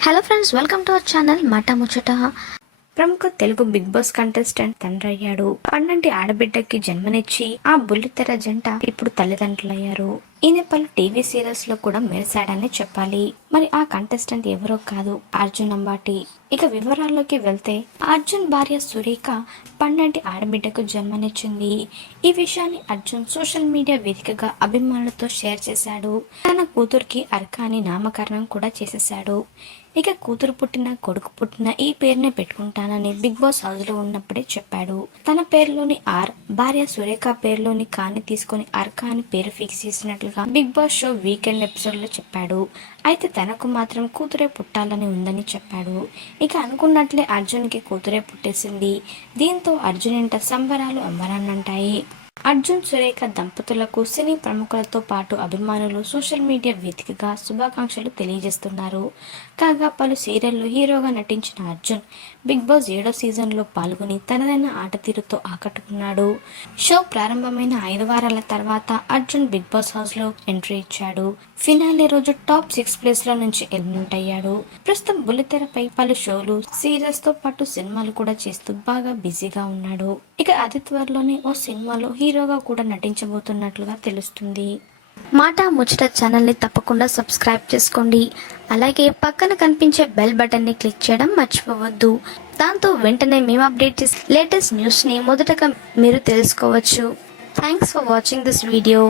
Hello friends welcome to our channel మాట ముచ్చట ప్రముఖ తెలుగు బిగ్ బాస్ కంటెస్టెంట్ తండ్రి అయ్యాడు పన్నంటి ఆడబిడ్డకి జన్మనిచ్చి ఆ బుల్లితెర జంట ఇప్పుడు తల్లిదండ్రులయ్యారు. ఈయన పలు టీవీ సీరియల్స్లో కూడా మెరిశాడని చెప్పాలి. మరి ఆ కంటెస్టెంట్ ఎవరో కాదు అర్జున్ అంబాటి. ఇక వివరాల్లోకి వెళ్తే అర్జున్ భార్య సురేఖ పన్నంటి ఆడబిడ్డకు జన్మనిచ్చింది. ఈ విషయాన్ని అర్జున్ సోషల్ మీడియా వేదికగా అభిమానులతో షేర్ చేశాడు. తన కూతురికి అర్కాని నామకరణం కూడా చేసేశాడు. ఇక కూతురు పుట్టిన కొడుకు పుట్టిన ఈ పేరునే పెట్టుకుంటానని బిగ్ బాస్ హౌస్లో ఉన్నప్పుడే చెప్పాడు. తన పేరులోని ఆర్ భార్య సురేఖ పేరులోని కాని తీసుకొని అర్కా అని పేరు ఫిక్స్ చేసినట్లు చేసినట్లుగా బిగ్ బాస్ షో వీకెండ్ ఎపిసోడ్లో చెప్పాడు. అయితే తనకు మాత్రం కూతురే పుట్టాలని ఉందని చెప్పాడు. ఇక అనుకున్నట్లే అర్జున్కి కూతురే పుట్టేసింది. దీంతో అర్జున్ ఇంట సంబరాలు అంబరాన్నంటాయి అర్జున్ సురేఖ దంపతులకు సినీ ప్రముఖులతో పాటు అభిమానులు సోషల్ మీడియా వేదికగా శుభాకాంక్షలు తెలియజేస్తున్నారు. కాగా పలు సీరియల్లో హీరోగా నటించిన అర్జున్ బిగ్ బాస్ ఏడో సీజన్లో పాల్గొని తనదైన ఆట తీరుతో ఆకట్టుకున్నాడు. షో ప్రారంభమైన ఐదు వారాల తర్వాత అర్జున్ బిగ్ బాస్ హౌస్లో ఎంట్రీ ఇచ్చాడు. ఫినాలే రోజు టాప్ సిక్స్ ప్లేస్లో నుంచి ఎలిమినేట్ అయ్యాడు. ప్రస్తుతం బుల్లితెరపై పలు షోలు సీరియల్స్తో పాటు సినిమాలు కూడా చేస్తూ బాగా బిజీగా ఉన్నాడు. ఇక అతి త్వరలోనే ఓ సినిమాలో హీరోగా కూడా నటించబోతున్నట్లుగా తెలుస్తుంది. మాట ముచ్చట ఛానల్ని తప్పకుండా సబ్స్క్రైబ్ చేసుకోండి. అలాగే పక్కన కనిపించే బెల్ బటన్ని క్లిక్ చేయడం మర్చిపోవద్దు. దాంతో వెంటనే మేము అప్డేట్ చేసే లేటెస్ట్ న్యూస్ని మొదటగా మీరు తెలుసుకోవచ్చు. Thanks for watching this video